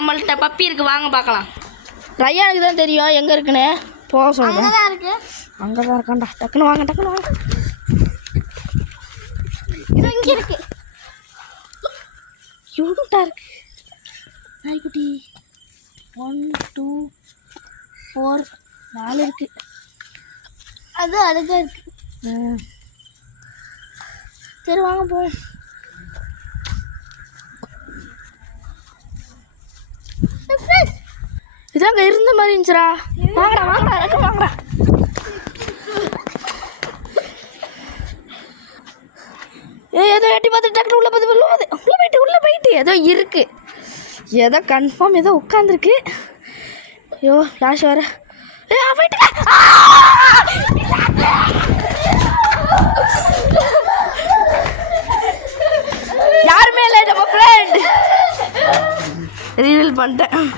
நம்மள்கிட்ட பப்பி இருக்குது, வாங்க பார்க்கலாம். ரய்யானுக்கு தான் தெரியும் எங்கே இருக்குன்னு. போக சொல்லுங்க. அங்கே தான் இருக்காண்டா. டக்குன்னு வாங்க, டக்குன்னு வாங்க. இங்கே இருக்கு. க்யூட்டாக இருக்கு நாய்க்குட்டி. 1 2 4 4 இருக்கு. அது அழகாக இருக்கு. சரி வாங்க போ. இதாங்க இருந்த மாதிரி இருந்துச்சுரா. வாங்கடா வாங்கடா டக்குன்னு வாங்கடா. ஏதோ எட்டி பார்த்துட்டு டக்குனு உள்ள போயிட்டு ஏதோ இருக்கு. ஏதோ கன்ஃபார்ம் ஏதோ உட்காந்துருக்கு. ஐயோ லாஷ் வர. யாருமே இல்லை, நம்ம ஃப்ரெண்ட் ரிவீல் பண்ணிட்டேன்.